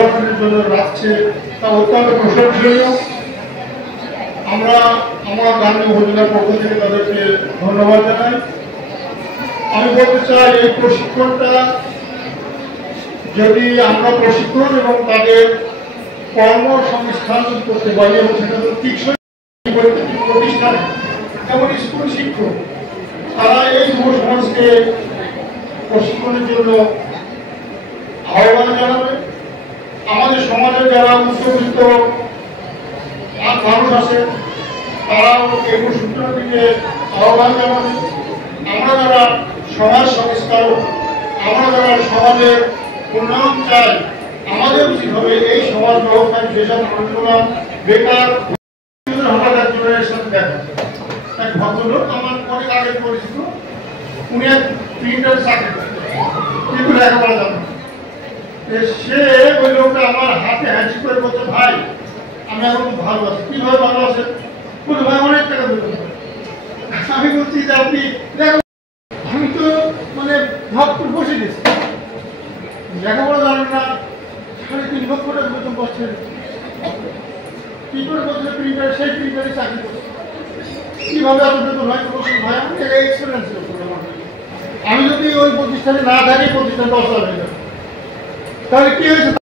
ডেভেলপমেন্টের জন্য রাখছে তা অত্যন্ত প্রশংসনীয়। আমরা আমার গান্ধী উপজেলার পক্ষ থেকে তাদেরকে ধন্যবাদ জানাই। আমি বলতে চাই এই প্রশিক্ষণটা যদি আমরা প্রশিক্ষণ এবং তাদের কর্মসংস্থান করতে পারি এবং সেটা তো টিকসই প্রতিষ্ঠানে যেমন স্কুল শিক্ষক তারা এই যুব সমাজকে প্রশিক্ষণের জন্য আহ্বান জানাবে। আমাদের সমাজে যারা উচ্চবিত্ত মানুষ আছে তারাও এই প্রশিক্ষণের দিকে আহ্বান জানাবে। আমরা যারা সমাজ সংস্কারক, আমরা যারা সমাজের উন্নয়ন চাই, আমাদের উচিত হবে এই সমাজ ব্যবস্থায় যেসব মানুষরা বেকার হঠাৎ একজনের সাথে দেখা এক ভদ্রলোক আমার অনেক আগে পরিচিত, উনি এক প্রিন্টার চাকরি করেন কিন্তু লেখাপড়া জানেন। সে ওই লোকটা আমার হাতে হ্যান্ডি করে বলছে, ভাই আমি এখন খুব ভালো আছি। কিভাবে ভালো আছেন? বলছে, ভাই অনেক টাকা দিতে হবে। আমি বলছি যে আপনি আমি তো মানে ভাব করে বসে গেছি, লেখাপড়া জানেন না, 3.5 লক্ষ টাকা বেতন পাচ্ছেন, কি করে বলছে প্রিন্টার, সেই প্রিন্টারে চাকরি করছে, কিভাবে আপনি বেতন হয়? বলছেন, ভাই আমি এক্সপিরিয়েন্স আমি যদি ওই প্রতিষ্ঠানে না থাকি প্রতিষ্ঠান 10 লাখ হয়ে যাবে। তাহলে কি হয়েছে?